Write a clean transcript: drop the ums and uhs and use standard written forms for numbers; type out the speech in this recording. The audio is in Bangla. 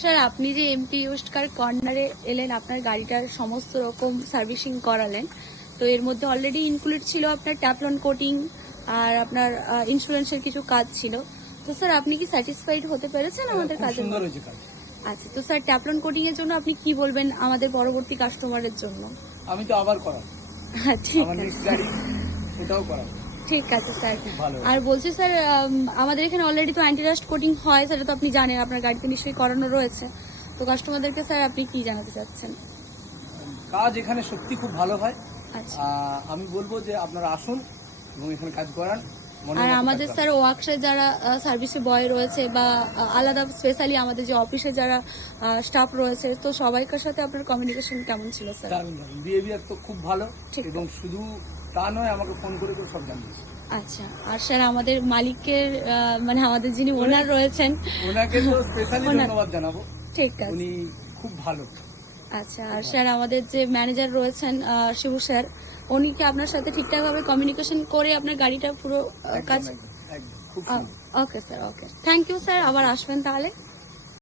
স্যার আপনি যে এমপি ইউজড কার কর্নারে এলেন, আপনার গাড়িটার সমস্ত রকম সার্ভিসিং করালেন, তো এর মধ্যে অলরেডি ইনক্লুড ছিল আপনার ট্যাপলন কোটিং আর আপনার ইন্স্যুরেন্সের কিছু কাজ ছিল। তো স্যার আপনি কি স্যাটিসফাইড হতে পেরেছেন আমাদের কাজে? সুন্দর হয়েছে কাজ। আচ্ছা, তো স্যার ট্যাপলন কোটিং এর জন্য আপনি কি বলবেন আমাদের পরবর্তী কাস্টমারের জন্য? আমি তো আবার করাবো, ঠিক আমার আছে, নেক্সট গাড়ি সেটাও করাবো। ঠিক আছে স্যার। খুব ভালো। আর বলছি স্যার, আমাদের এখানে অলরেডি তো অ্যান্টি রাস্ট কোটিং হয়, সেটা তো আপনি জানেন, আপনার গাড়িতে নিশ্চয়ই করানো রয়েছে। তো কাস্টমারদেরকে স্যার আপনি কি জানাতে চাচ্ছেন? কাজ এখানে সত্যি খুব ভালো হয়। আচ্ছা, আমি বলবো যে আপনারা আসুন এবং এখানে কাজ করান। আর আমাদের স্যার ওয়ার্কশে যারা সার্ভিসে বয় রয়েছে বা আলাদা স্পেশালি আমাদের যে অফিসে যারা স্টাফ রয়েছে, তো সবাইকার সাথে আপনার কমিউনিকেশন কেমন ছিল স্যার? বিহেভিয়ার তো খুব ভালো, ঠিক এবং শুধু তা নয়, আমাকে ফোন করে করে সব জানিয়েছে। আচ্ছা, আর স্যার আমাদের মালিকের মানে আমাদের যিনি ওনার রয়েছেন, ওনাকে তো স্পেশালি ধন্যবাদ জানাবো, ঠিক আছে। উনি খুব ভালো। আচ্ছা, আর স্যার আমাদের যে ম্যানেজার রয়েছেন শিবু স্যার, উনি কি আপনার সাথে ঠিকঠাকভাবে কমিউনিকেশন করে আপনার গাড়িটা পুরো কাজ? একদম খুব সুন্দর। Okay sir, okay, thank you sir, আবার আসবেন তাহলে।